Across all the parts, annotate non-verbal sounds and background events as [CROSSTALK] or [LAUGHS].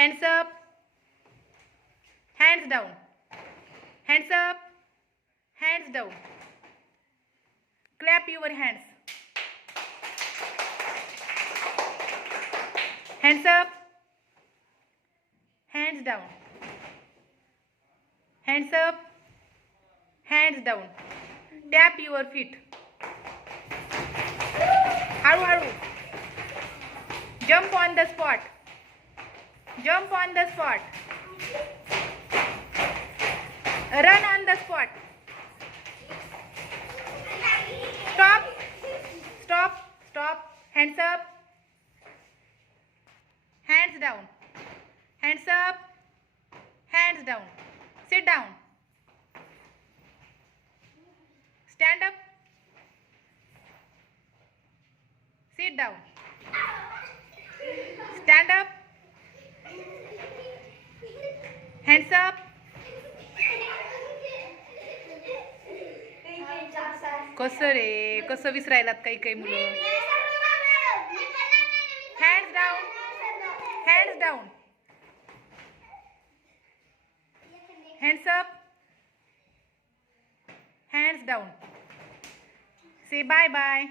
hands up hands down hands up hands down clap your hands hands up hands down hands up hands down tap your feet haru haru jump on the spot Jump on the spot. Run on the spot. Stop. Stop. Stop. Hands up. Hands down. Hands up. Hands down. Sit down. Stand up. Sit down. Stand up. Hands up कसं रे कसं विसरायलात काही काही मुलं hands down hands down hands up hands down say bye bye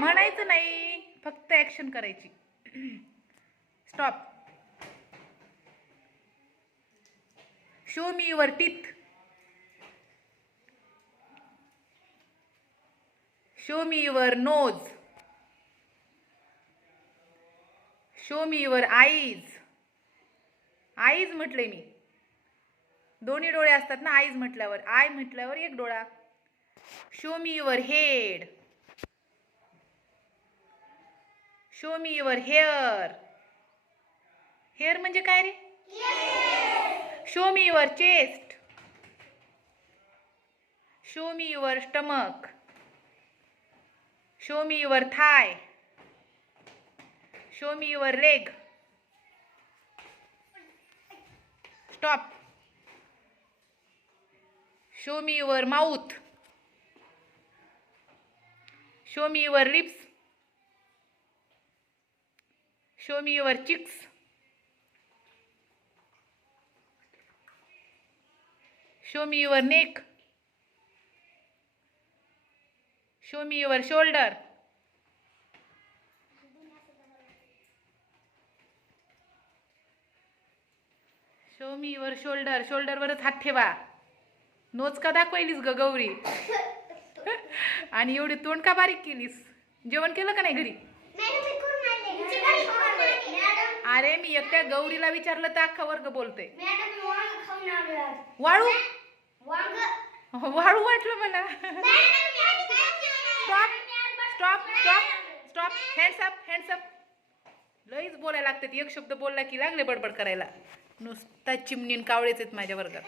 म्हणायचं नाही फक्त ऍक्शन करायची stop show me your teeth show me your nose show me your eyes eyes म्हटले मी दोन्ही डोळे असतात ना आईज म्हटल्यावर आय म्हटल्यावर एक डोळा show me your head show me your hair Here manje kai re? Show me your chest. Show me your stomach. Show me your thigh. Show me your leg. Stop. Show me your mouth. Show me your lips. Show me your cheeks. शोमीवर me your shoulder शोमीवर shoulder शोल्डरवरच shoulder show me shoulder हात ठेवा नोच का दाखवलीस ग गौरी [LAUGHS] आणि एवढी तोंड का बारीक केलीस जेवण केलं का नाही घरी अरे मी एकट्या गौरीला विचारलं तर अख्खा वर्ग बोलते वाळू वाळू वाटलं मला stop stop stop stop hands up लईच बोलायला लागतात एक शब्द बोलला की लागले बडबड करायला नुसता चिमणीन कावळेच आहेत माझ्या वर्गात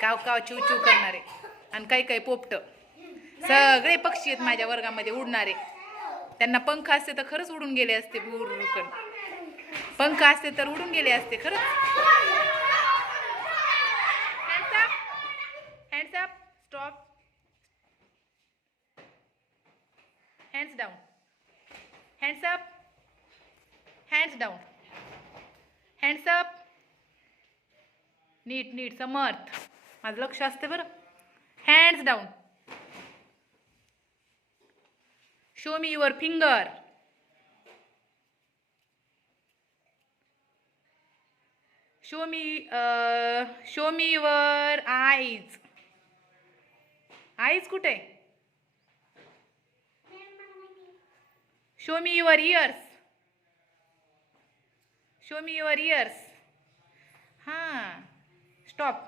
काव काव चिव चिव करणारे आणि काही काही पोपट सगळे पक्षी आहेत माझ्या वर्गामध्ये उडणारे त्यांना पंख असते तर खरंच उडून गेले असते भूर पंख असते तर उडून गेले असते खरंच stop hands down hands up hands down hands up नीट नीट समर्थ माझं लक्ष असते बरं hands down show me your finger show me show me your eyes आईच कुठे show me your ears show me your ears हां stop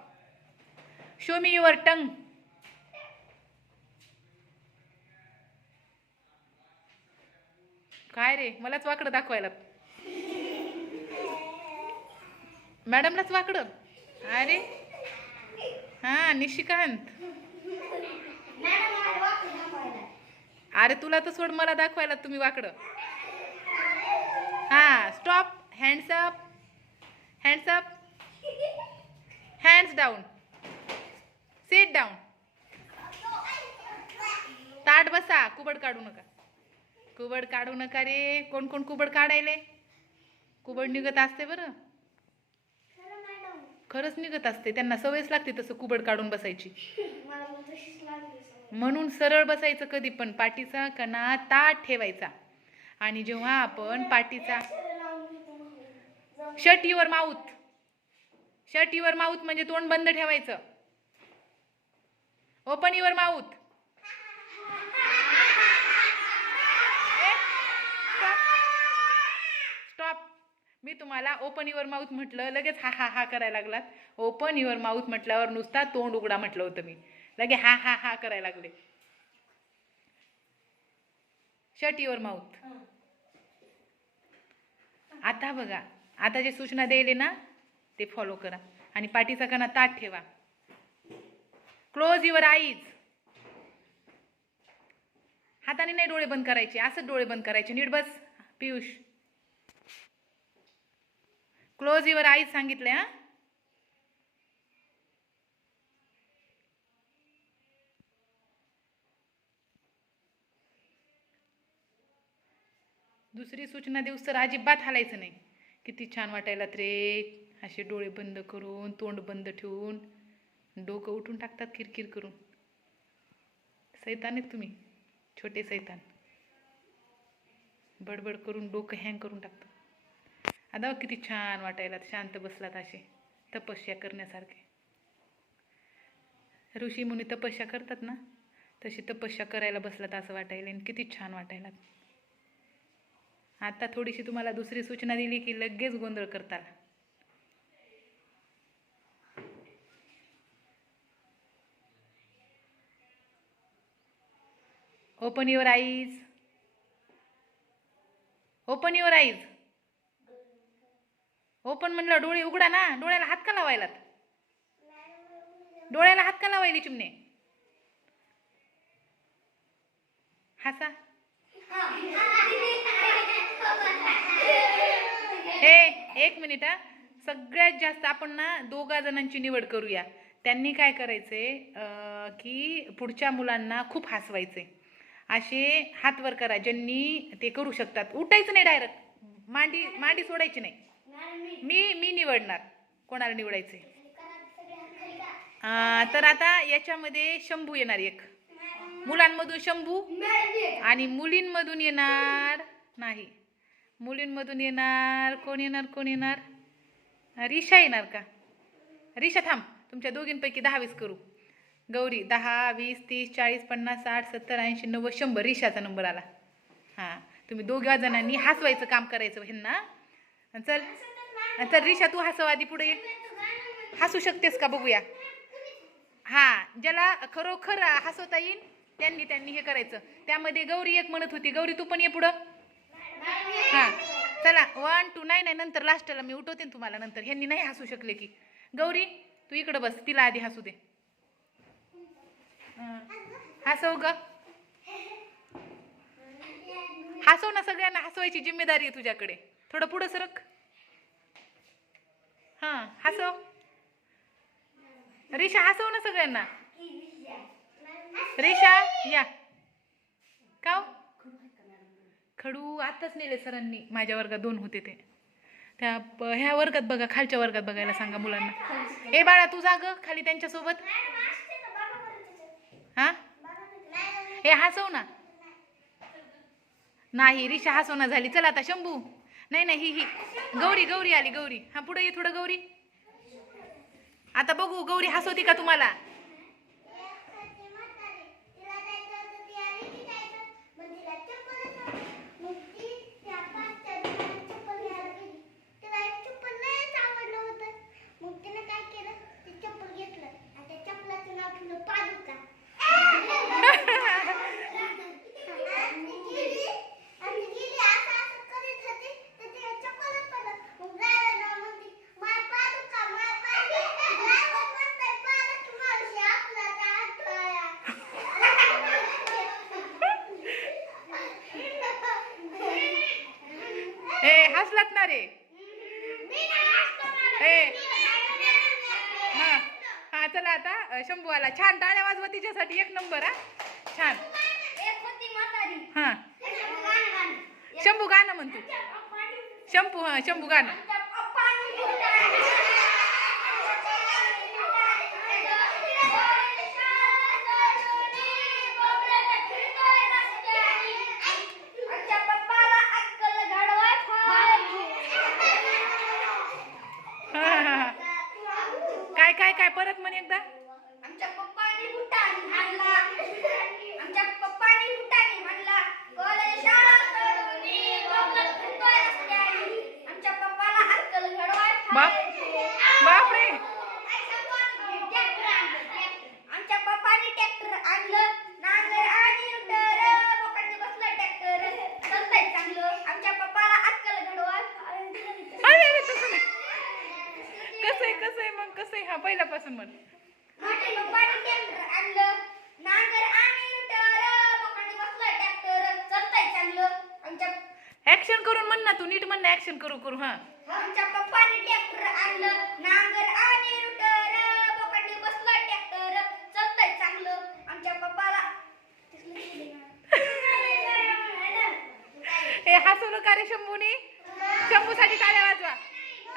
show me your tongue काय रे मलाच वाकडं दाखवायला मॅडमलाच वाकडं अरे हां निशिकांत अरे तुला तर सोड मला दाखवायला तुम्ही वाकडं हा stop hands up hands up hands down sit down ताट बसा कुबड काढू नका कुबड काढू नका रे कोण कोण कुबड काढायले कुबड निघत असते बरं खरंच निघत असते त्यांना सवयच लागते तसं कुबड काढून बसायची म्हणून सरळ बसायचं कधी पण पाठीचा कणा ताट ठेवायचा आणि जेव्हा आपण पाठीचा माउथ माऊथ शटीवर माउथ म्हणजे तोंड बंद ठेवायचं ओपन युअर माउथ स्टॉप मी तुम्हाला ओपन युअर माऊथ म्हटलं लगेच हा हा हा करायला लागलात ओपन युअर माऊथ म्हटल्यावर नुसता तोंड उघडा म्हटलं होतं मी लगे हा हा हा करायला लागले शट युअर माउथ आता बघा आता जे सूचना द्यायले ना ते फॉलो करा आणि पाठीचा कणा ताट ठेवा क्लोज युअर आईज हाताने नाही डोळे बंद करायचे असंच डोळे बंद करायचे नीट बस पियुष क्लोज युअर आईज सांगितले हा दुसरी सूचना देऊस तर अजिबात हालायचं नाही किती छान वाटायला रे असे डोळे बंद करून तोंड बंद ठेवून डोकं उठून टाकतात किरकिर करून सैतान आहेत तुम्ही छोटे सैतान बडबड करून डोकं हँग करून टाकतो आता किती छान वाटायला शांत बसलात असे तपस्या करण्यासारखे ऋषी मुनी तपस्या करतात ना तशी तपस्या करायला बसलात असं वाटायला आणि किती छान वाटायला आता थोडीशी तुम्हाला दुसरी सूचना दिली की लगेच गोंधळ करताल open your eyes open your eyes open म्हणलं डोळे उघडा ना डोळ्याला हात का लावायलात डोळ्याला हात का लावायली चिमणे हसा हे एक मिनिट हा सगळ्यात जास्त आपण ना दोघा जणांची निवड करूया त्यांनी काय करायचे की पुढच्या मुलांना खूप हसवायचे असे हातवर करा ज्यांनी ते करू शकतात उठायचं नाही डायरेक्ट मांडी मांडी सोडायची नाही मी मी निवडणार कोणाला निवडायचे तर आता याच्यामध्ये शंभू येणार एक मुलांमधून शंभू आणि मुलींमधून येणार नाही मुलींमधून येणार कोण येणार कोण येणार रिशा येणार का रिशा थांब तुमच्या दोघींपैकी दहावीस करू गौरी दहा वीस तीस चाळीस पन्नास साठ सत्तर ऐंशी नव्वद शंभर रिशाचा नंबर आला हां तुम्ही दोघ्या जणांनी हसवायचं काम करायचं ह्यांना चल चल रिशा तू हसव आधी पुढे हसू शकतेस का बघूया हां ज्याला खरोखर हसवता येईल त्यांनी त्यांनी हे करायचं त्यामध्ये गौरी एक म्हणत होती गौरी तू पण ये पुढं हां चला वन टू नाही नाही नंतर लास्टला मी उठवते तुम्हाला नंतर ह्यांनी नाही हसू शकले की गौरी तू इकडं बस तिला आधी हसू दे हसव ग हसव ना सगळ्यांना हसवायची जिम्मेदारी आहे तुझ्याकडे थोडं पुढं सरक हां हसव रिषा हसव ना सगळ्यांना रिषा या काव खडू आताच नेले सरांनी माझ्या वर्गात दोन होते ते त्या ह्या वर्गात बघा खालच्या वर्गात बघायला सांगा मुलांना ए बाळा तू जाग खाली त्यांच्यासोबत हां ए हसव ना नाही रिशा हसवना झाली चला आता शंभू नाही नाही ही ही गौरी गौरी आली गौरी हां पुढे ये थोडं गौरी आता बघू गौरी हसवती का तुम्हाला असलात ना रे हा हा चला आता शंभू आला छान टाळ्या वाजव तिच्यासाठी एक नंबर हा छान हा शंभू गाणं म्हणतो शंभू हा शंभू गाणं काय काय परत कसं आहे हा पहिल्यापासून म्हण ऍक्शन करून म्हण ना तू नीट म्हण ना ऍक्शन करू करू हा आमच्या पप्पाने ट्रॅक्टर आणलं नांगर आणि रुटर बोकांनी बसलं ट्रॅक्टर चालतंय चांगलं आमच्या पप्पाला हे हसू नका रे शंभूने शंभूसाठी टाळ्या वाजवा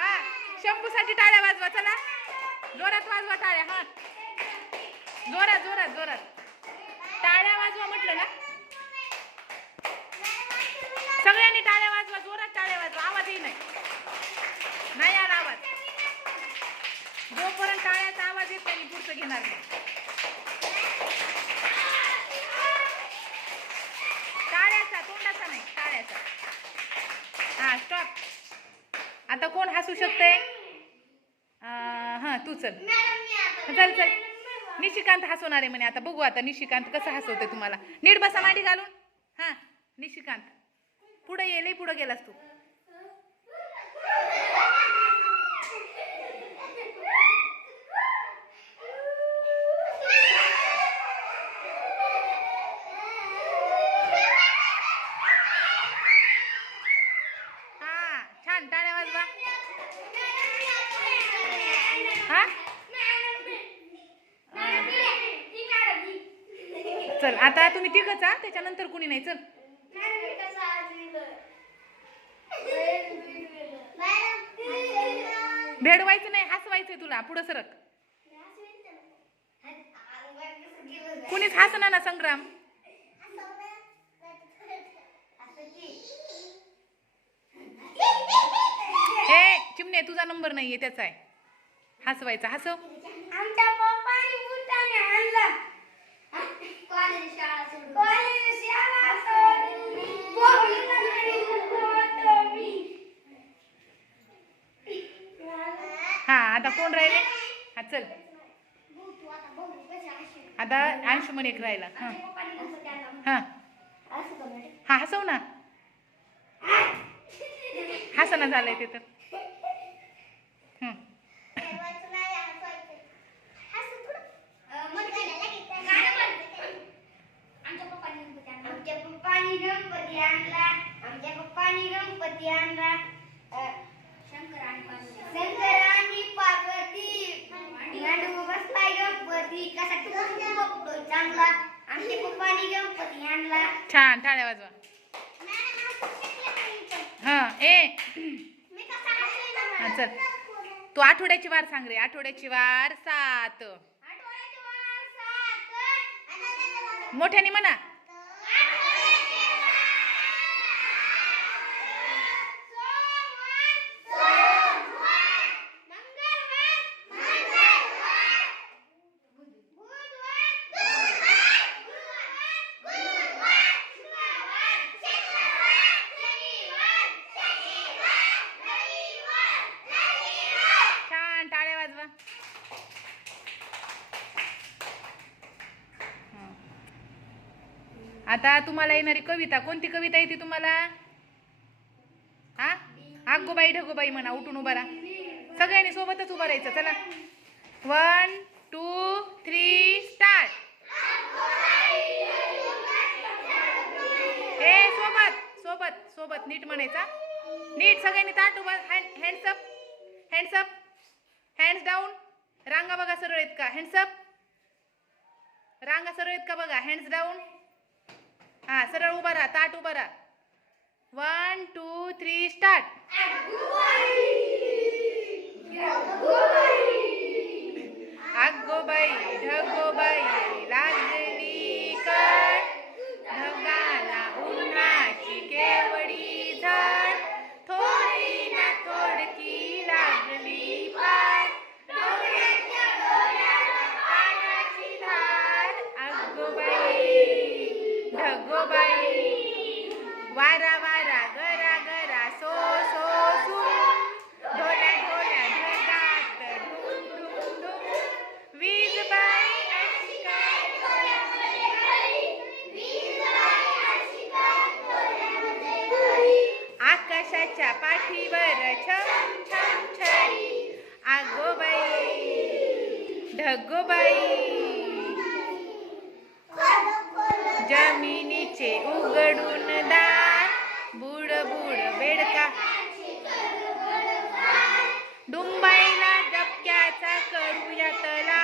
हा शंभूसाठी टाळ्या वाजवा चला जोरात वाजवा टाळ्या हा जोरात जोरात जोरात टाळ्या वाजवा म्हटलं ना सगळ्यांनी टाळ्या वाजवा जोरात टाळ्या वाजवा आवाजही नाही नाही आला आवाज जोपर्यंत टाळ्याचा आवाज येत नाही पुढचं घेणार नाही टाळ्याचा तोंडाचा नाही टाळ्याचा हा स्टॉप आता कोण हसू शकते हां तू चल चल चल निशिकांत हसवणार आहे म्हणे आता बघू आता निशिकांत कसं हसवतोय तुम्हाला नीट बसा माडी घालून हां निशिकांत पुढे येईल पुढे गेलास तू चल आता तुम्ही तिघ त्याच्यानंतर कुणी नाही चल भेडवायचं नाही हसवायचंय तुला पुढं सरक कुणीच हसणार ना संग्राम हे चिमणे तुझा नंबर नाहीये त्याचा आहे हसवायचं हसव आमच्या बुटाने हा आता कोण राहिले हा चल आता अंशुमन एक राहिला हा हा हा हसव ना हसना झालंय ते तर आणला आमच्या पप्पानी गणपती आणला शंकर शंकर आणि पार्वती लाडू बसलाय गणपती कसा टुकून बघतो चांगला आमच्या पप्पानी गणपती आणला छान टाळ्या वाजवा हा ए चल तू आठवड्याची वार सांग रे आठवड्याची वार सात मोठ्याने म्हणा तुम्हाला येणारी कविता कोणती कविता येते तुम्हाला हा अगोबाई ढगोबाई म्हणा उठून उभा राहा सगळ्यांनी सोबतच उभा राहायचं चला वन टू थ्री स्टार्ट ए सोबत सोबत सोबत नीट म्हणायचा नीट सगळ्यांनी ताट उभा hand hands up hands up hands down रांगा बघा सरळ आहेत का हँड्सअप रांगा सरळ आहेत का बघा हँड्स डाऊन हां सरळ उभा राहा ताट उभं राहा वन टू थ्री स्टार्ट अगोबाई ढगोबाई टप्प्याचा करूयात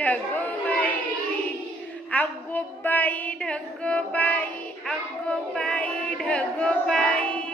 ढगोबाई अगोबाई ढगोबाई अगोबाई ढगोबाई